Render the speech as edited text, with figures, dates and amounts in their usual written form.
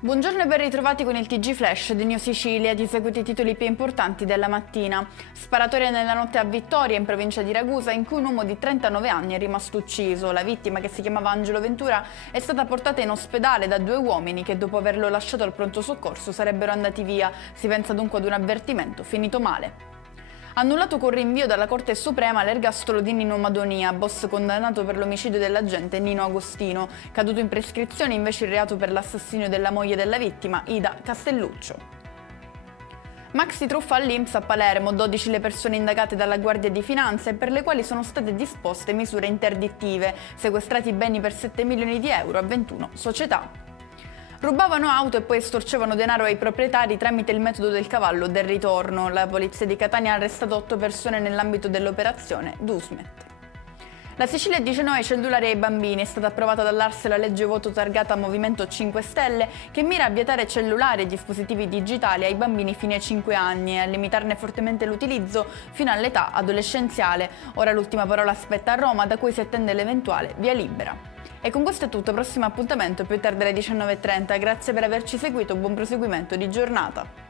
Buongiorno e ben ritrovati con il TG Flash di New Sicilia. Ti seguite i titoli più importanti della mattina. Sparatoria nella notte a Vittoria, in provincia di Ragusa, in cui un uomo di 39 anni è rimasto ucciso. La vittima, che si chiamava Angelo Ventura, è stata portata in ospedale da due uomini che, dopo averlo lasciato al pronto soccorso, sarebbero andati via. Si pensa dunque ad un avvertimento finito male. Annullato con rinvio dalla Corte Suprema l'ergastolo di Nino Madonia, boss condannato per l'omicidio dell'agente Nino Agostino. Caduto in prescrizione invece il reato per l'assassinio della moglie della vittima, Ida Castelluccio. Maxi truffa all'INPS a Palermo, 12 le persone indagate dalla Guardia di Finanza e per le quali sono state disposte misure interdittive, sequestrati beni per 7 milioni di euro a 21 società. Rubavano auto e poi estorcevano denaro ai proprietari tramite il metodo del cavallo del ritorno. La polizia di Catania ha arrestato 8 persone nell'ambito dell'operazione Dusmet. La Sicilia dice no ai cellulari ai bambini. È stata approvata dall'ARS la legge voto targata Movimento 5 Stelle che mira a vietare cellulari e dispositivi digitali ai bambini fino ai 5 anni e a limitarne fortemente l'utilizzo fino all'età adolescenziale. Ora l'ultima parola spetta a Roma, da cui si attende l'eventuale via libera. E con questo è tutto, prossimo appuntamento più tardi alle 19:30. Grazie per averci seguito, buon proseguimento di giornata.